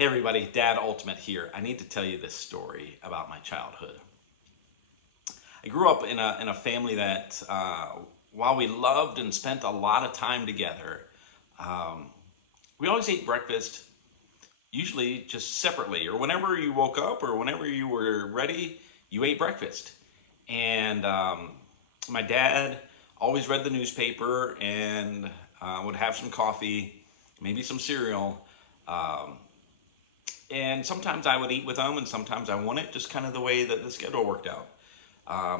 Hey everybody, Dad Ultimate here. I need to tell you this story about my childhood. I grew up in a family that, while we loved and spent a lot of time together, um, we always ate breakfast, usually just separately, or whenever you woke up or whenever you were ready, you ate breakfast. And my dad always read the newspaper and would have some coffee, maybe some cereal. Um, and sometimes I would eat with them, and sometimes I wouldn't, just kind of the way that the schedule worked out.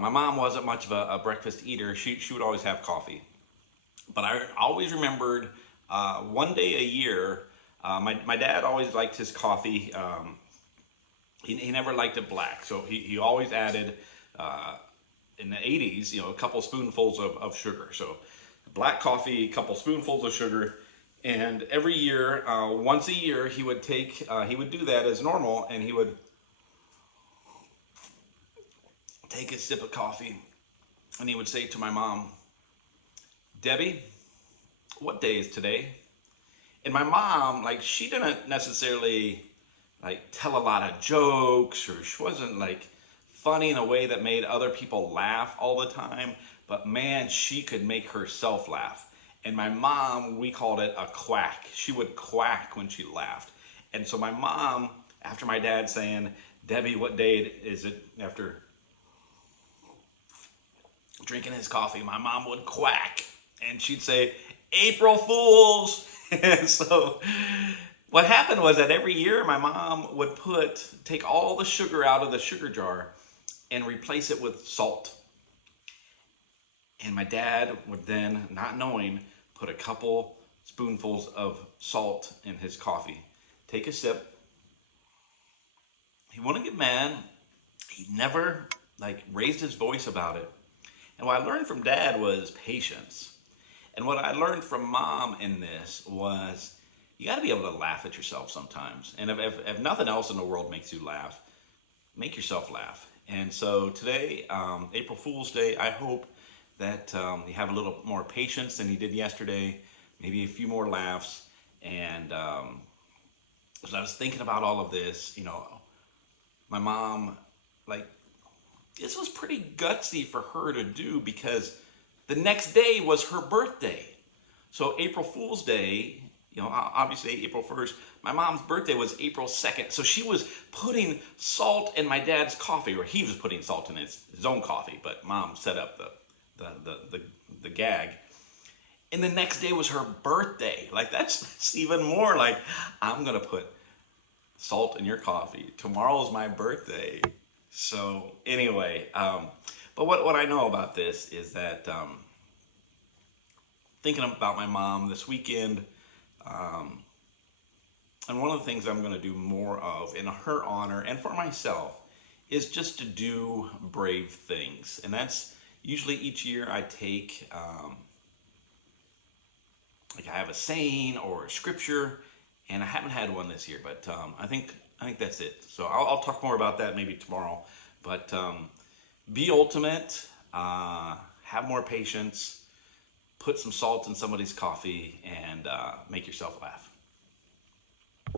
My mom wasn't much of a breakfast eater. She would always have coffee. But I always remembered one day a year, my dad always liked his coffee. He never liked it black, so he always added, in the 80s, a couple spoonfuls of sugar. So black coffee, a couple spoonfuls of sugar. And every year, once a year, he would do that as normal, and he would take a sip of coffee, and he would say to my mom, "Debbie, what day is today?" And my mom, like, she didn't necessarily like tell a lot of jokes, or she wasn't like funny in a way that made other people laugh all the time, but man, she could make herself laugh. And my mom, we called it a quack. She would quack when she laughed. And so my mom, after my dad saying, "Debbie, what day is it?" after drinking his coffee, my mom would quack and she'd say, "April Fools." And so what happened was that every year my mom would take all the sugar out of the sugar jar and replace it with salt. And my dad would then, not knowing, put a couple spoonfuls of salt in his coffee. Take a sip. He wouldn't get mad. He never like raised his voice about it. And what I learned from dad was patience. And what I learned from mom in this was you got to be able to laugh at yourself sometimes. And if nothing else in the world makes you laugh, make yourself laugh. And so today, April Fool's Day, I hope that you have a little more patience than you did yesterday, maybe a few more laughs. And as I was thinking about all of this, my mom, like, this was pretty gutsy for her to do because the next day was her birthday. So April Fool's Day, obviously April 1st, my mom's birthday was April 2nd. So she was putting salt in my dad's coffee, or he was putting salt in his own coffee, but mom set up the gag. And the next day was her birthday. Like, that's even more like, I'm going to put salt in your coffee. Tomorrow's my birthday. So anyway, but what I know about this is that, thinking about my mom this weekend, and one of the things I'm going to do more of in her honor and for myself is just to do brave things. And that's usually each year I take, like, I have a saying or a scripture, and I haven't had one this year, but I think that's it. So I'll talk more about that maybe tomorrow. But be ultimate, have more patience, put some salt in somebody's coffee, and make yourself laugh.